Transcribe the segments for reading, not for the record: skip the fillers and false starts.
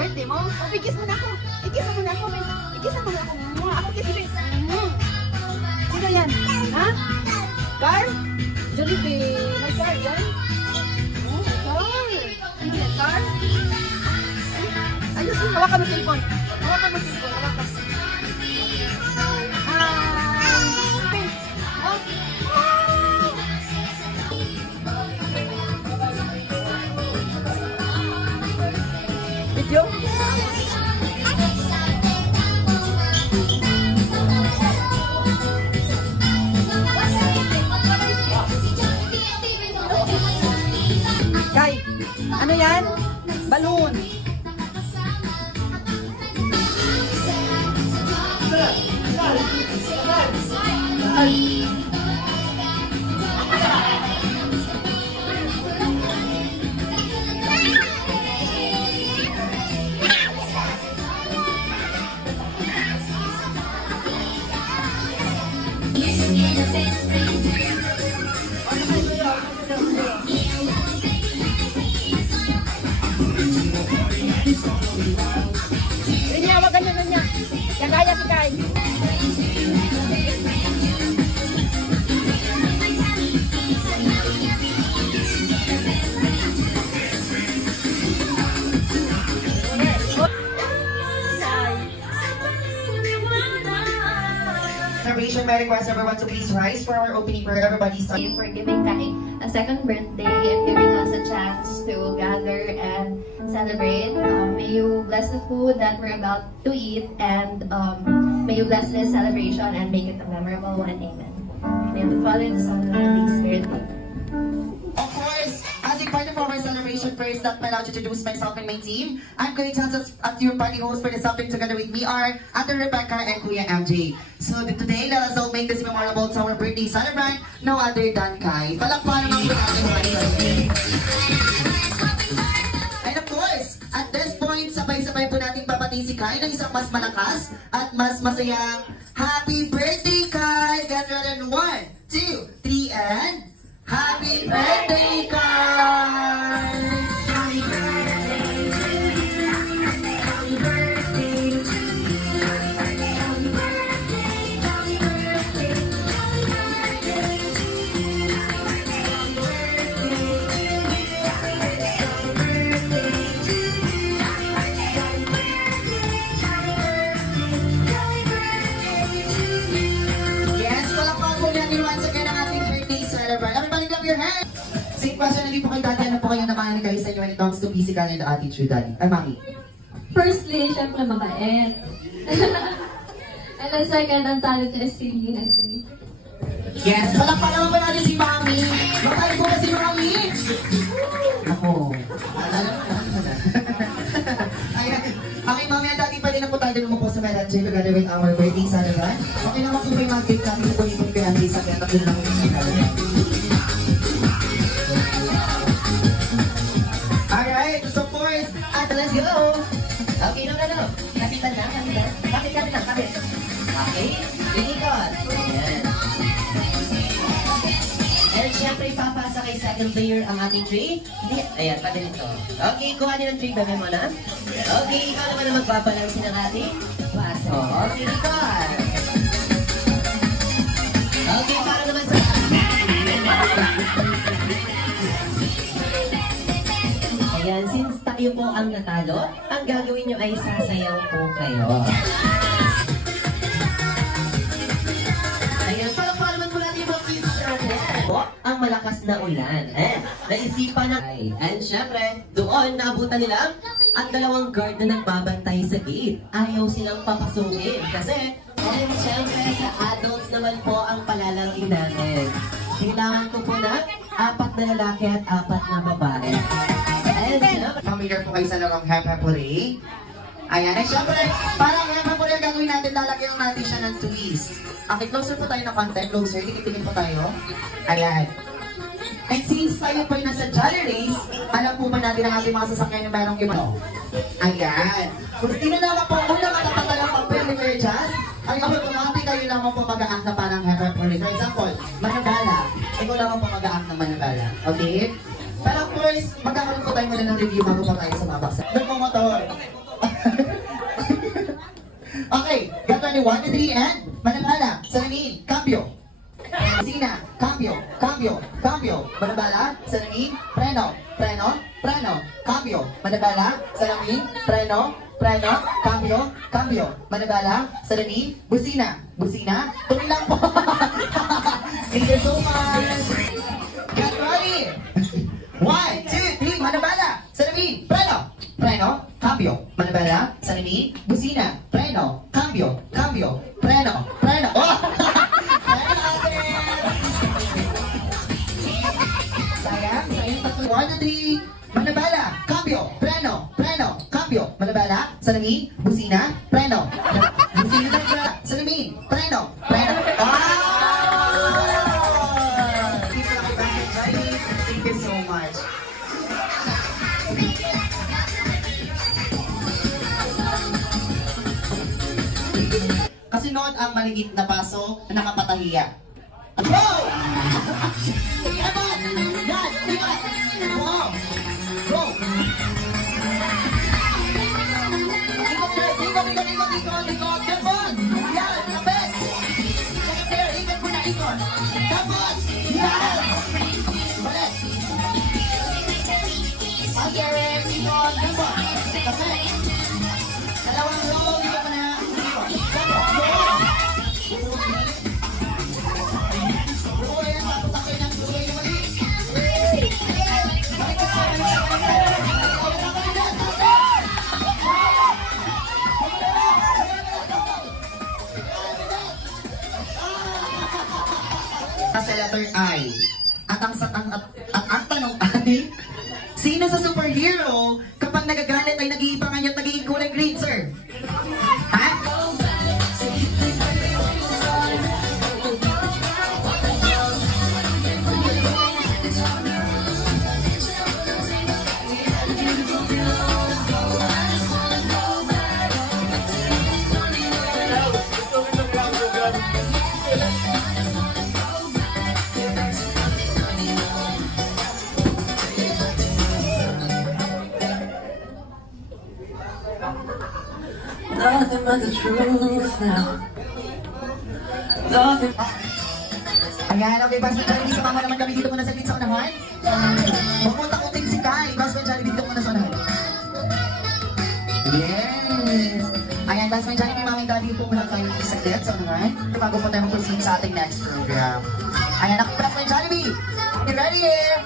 Birthday mo? O, ikis mo na ako. Ikis mo na ako. Ikis mo na ako. Ako kasi. Sino yan? Ha? Car? Jollibee. May car yan? Oh, car. Hindi yan, car? Ayos, hawakan mo cellphone. Hawakan mo cellphone. Hawakan. Video? Kay, ano yan? Balloon. Rinya, wag ganyan niya. Yang kaya si Kai. Celebration, may request everyone to please rise for our opening prayer. Everybody start. For giving Kai a second birthday and giving us a chance to gather and celebrate. May you bless the food that we're about to eat, and may you bless this celebration and make it a memorable one. Amen. May the Father, the Son, and the Holy Spirit. Of course, as a part of our celebration, first, let me allow to introduce myself and my team. I'm going to as your party host for the something together with me are Ate Rebecca and Kuya MJ. So today, let us all make this memorable to our birthday celebrant, no other than Kai. Palakpakan naman po natin and of course, at this point, sabay-sabay po natin papatiin si Kai ng isang mas malakas at mas masayang happy birthday, Kai! Get ready in 1, 2, 3, and happy birthday, Kai! Happy birthday to you. Happy birthday to you. Happy birthday, happy birthday, happy birthday to you. Happy birthday to you. Happy birthday to you. Happy birthday, happy birthday to you. Yes, palakpakan po natin once again ang ating birthday celebrant. Everybody clap your hands! Same question, hindi po kay Daddy, ano po kayong namahan kayo sa inyo when it comes to physical and attitude, Daddy? Ay, Mami? Firstly, syempre mabait. And then second, ang talent niya is singing, I think. Yes, palakpakan naman po natin si Mami. Mabait po ba si Mami? Ako. Ayan. Okay, Mami and Daddy, pwede na po tayo naman po sa Melange together with our birthday celebrant. Okay naman po ba yung mag-gift natin po yung kay Andy sa kaya natin lang yung celebrant. Alright, so of course, let's go! Okay, no. Kapitan na. Kapit. Okay, inikot. Ayan. kay second player ang ating tray. Ayan, pa ganito. Okay, kuha niyo ng tray. Bebe mo na. Okay, ikaw naman ang magpapalansi ng ating baso. Okay, Nicole. Okay, para naman sa... Ayan, since tayo po ang natalo, ang gagawin nyo ay sasayaw po kayo. Ayan, para naman po natin yung mga kids natin. Ang malakas na ulan. Naisipan na... And syempre, doon naabutan nila ang dalawang guard na nagbabantay sa gate. Ayaw silang papasukin kasi... And syempre, sa adults naman po ang palalaking natin. Kailangan ko po na 4 na lalaki at 4 na babae. Familiar po kayo sa larong Hep-Hep-Hooray. Ayan, at syempre, parang Hep-Hep-Hooray ang gagawin natin, lalagyan natin siya ng twist. Okay, closer po tayo ng content, closer, tikitingin po tayo. Ayan. And since tayo po ay nasa Jolly Race, alam po ba natin ang ating mga sasakyan na merong iba? Ayan. Kung sino naman po unang nakatanggal ang papel ni Kuya Jazz, ay automatic kayo naman po mag-a-act na parang Hep-Hep-Hooray. For example, Manabala. Ikaw naman po mag-a-act ng Manabala. Okay? Pero of course, magkakaroon po tayo muna ng review bago pa tayo sumabaksa. Nagmamotor. Okay, got 1, 2, 3, and Manabala, Salamin, cambio. Sina, cambio, cambio, cambio. Manabala, Salamin, preno, preno, preno, cambio. Manabala, Salamin, preno, preno, cambio, cambio. Manabala, Salamin, busina, busina. Tuloy lang po. Thank you so much. Get ready. 1, 2, 3, Manabala, Salamin, preno, preno, cambio. Manabala, Salamin, busina, preno, cambio, cambio, preno, preno. Oh! Preno agad! Sayang, sayang tatlo. 1, 2, 3, Manabala, cambio, preno, preno, cambio. Manabala, Salamin, busina, preno. Busina na, Salamin, preno, preno. Thank you so much. Kasunod ang maligit na paso na nakapatahiya. Go! Come on! Yan! Diba? Go! Go! Ikot, ikot, ikot, ikot, ikot, ikot. Come on! Yan! Kapit! Second pair, ikot mo na, ikot. Come on! Yan! Balik! Again, ikot, come on! Kapit! Dalawang row, ikot mo na, ikot. Come on! Go! Sa letter I. At ang tanong ay, sino sa superhero kapag nagagalit ay nag-iibangan niya at nagiging kulay green, sir? Ha? Nothing but the truth now. Nothing. Ayan, okay, Basman Jollibee, sumama naman kami dito muna sa sa unahan. Pupunta ko din si Kai. Basman Jollibee, dito muna sa unahan. Yes! Ayan, Basman Jollibee, Mami Daddy, po muna kayo sa saglit sa unahan. Bago po tayo mag-proceed sa ating next program. Ayan, ako, Basman Jollibee! You ready here?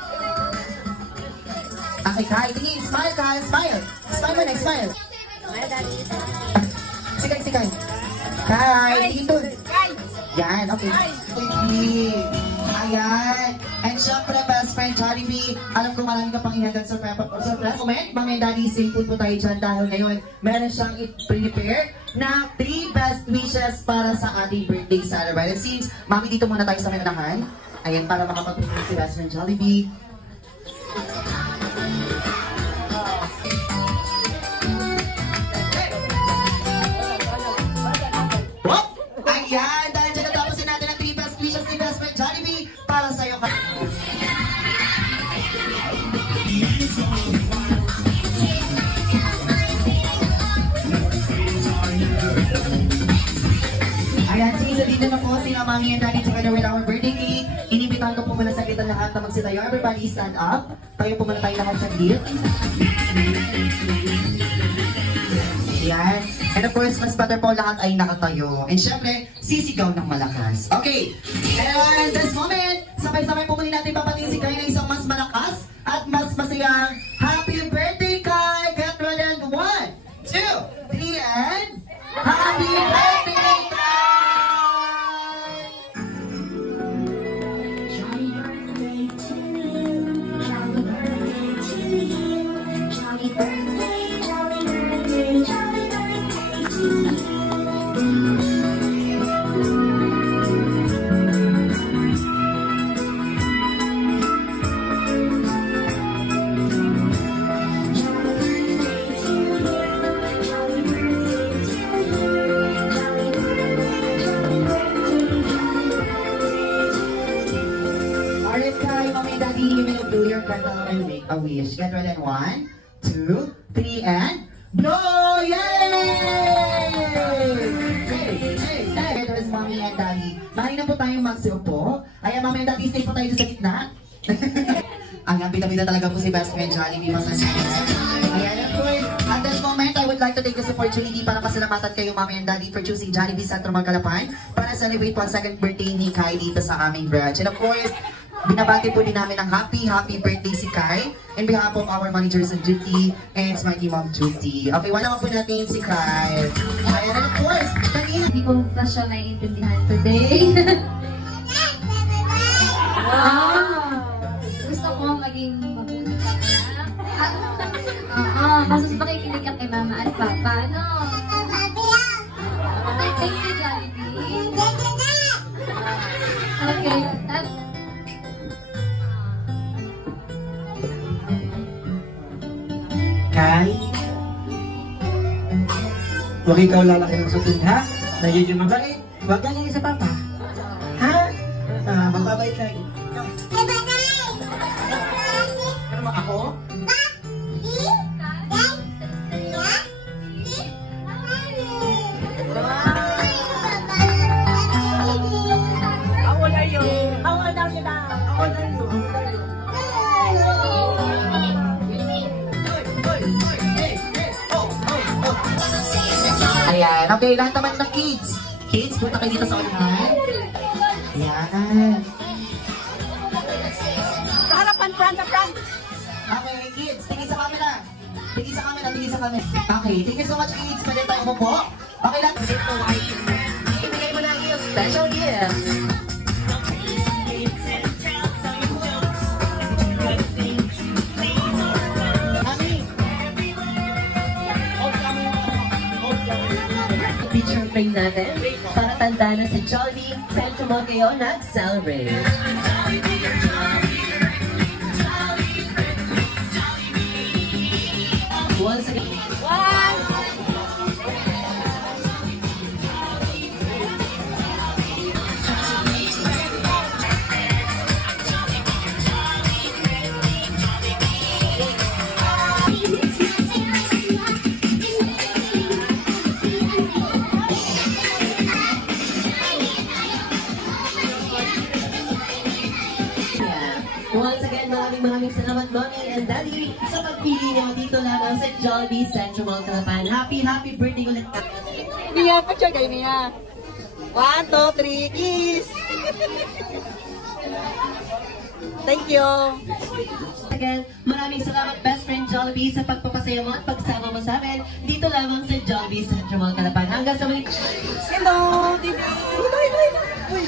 Okay, Kai, tingin. Smile, Kai. Smile. Smile mo next, smile. Smile, Daddy. Sikay, sikay. Kai, tingin doon. Yan, okay. Ayan. And syempre, best friend Jollibee, alam ko marami ka pang ihandang surprise. Comment, Mami Daddy, sing po tayo dyan dahil ngayon meron siyang i-prepare na 3 best wishes para sa ating birthday celebration. Since, Mami, dito muna tayo sa menahan. Ayan, para makapag-prepare si best friend Jollibee. Ayan, dahil dyan natapusin natin ang 3 best wishes ni best friend Jollibee para sa'yo. isa dito na po sila Mami and Daddy together with our birthday cake. Inibitahan ko po muna saglit ang lahat na magsitayo. Everybody stand up. Tayo po muna tayo lahat saglit. Yan. And of course, mas better po lahat ay nakatayo. And syempre, sisigaw ng malakas. Okay. And this moment, sabay-sabay po muli natin papatingin si Kai na isang mas malakas at mas masayang happy birthday, Kai! Get ready and 1, 2, 3, and happy birthday, Kai! Jolly birthday to you, jolly birthday to you, jolly birthday, jolly birthday, jolly birthday to you. Alright, Kai, Mami and Daddy, you may do your candle and make a wish. Get ready and 1, 2, 3, and blow! Yay! Hey, there's Mami and Daddy. Mahalin na po tayong magsiupo. Ayan, Mami and Daddy, stay po tayo sa gitna. Ang bida-bida talaga po si Best Friend Jollibee Masasayan. Ayan, of course, at this moment, I would like to take this opportunity para pasalamatan kayo, Mami and Daddy, for choosing Jollibee Centro Magkalapan para celebrate po ang second birthday ni Kai dito sa aming branch. And of course, binabati po din namin ng happy birthday si Kai in behalf of our managers on duty and Smarty Mom duty. Okay, wala po natin si Kai. Ayan, and of course, Hindi ko pa siya naiintindihan today. Wow! Gusto ko maging mabuti ka na. Oo, mas makikinig ka kay Mama at Papa, no? Thank you, Jollibee. Okay, Kai? Huwag ikaw lalaki ng sutin, ha? Nagiging mabait. Huwag galing sa papa. Ha? Magbabait lagi. ano mo ako? Ayan, okay, lahat naman ng kids. Kids, punta kayo dito sa unahan. Ayan. Sa harapan, front, sa front. Okay, kids, tingin sa camera. Tingin sa camera, tingin sa camera. Okay, thank you so much, kids. Pwede tayo mo po. Okay lang. Ibigay mo lang yung special gift. Picture frame natin para tanda na si Jollibee Centro Mall kayo nag-celebrate. Once again. Once again, maraming salamat, Mommy and Daddy, sa pagpili niyo dito lamang sa Jollibee Centro Mall Calapan. Happy birthday ulit! Mia, picture kayo, Mia. 1, 2, 3, kiss! Thank you. Again, maraming salamat, Best Friend Jollibee, sa pagpapasaya mo at pagsama mo sa amin dito lamang sa Jollibee Centro Mall Calapan. Hanggang sa muli. Hello, Didi. Uy.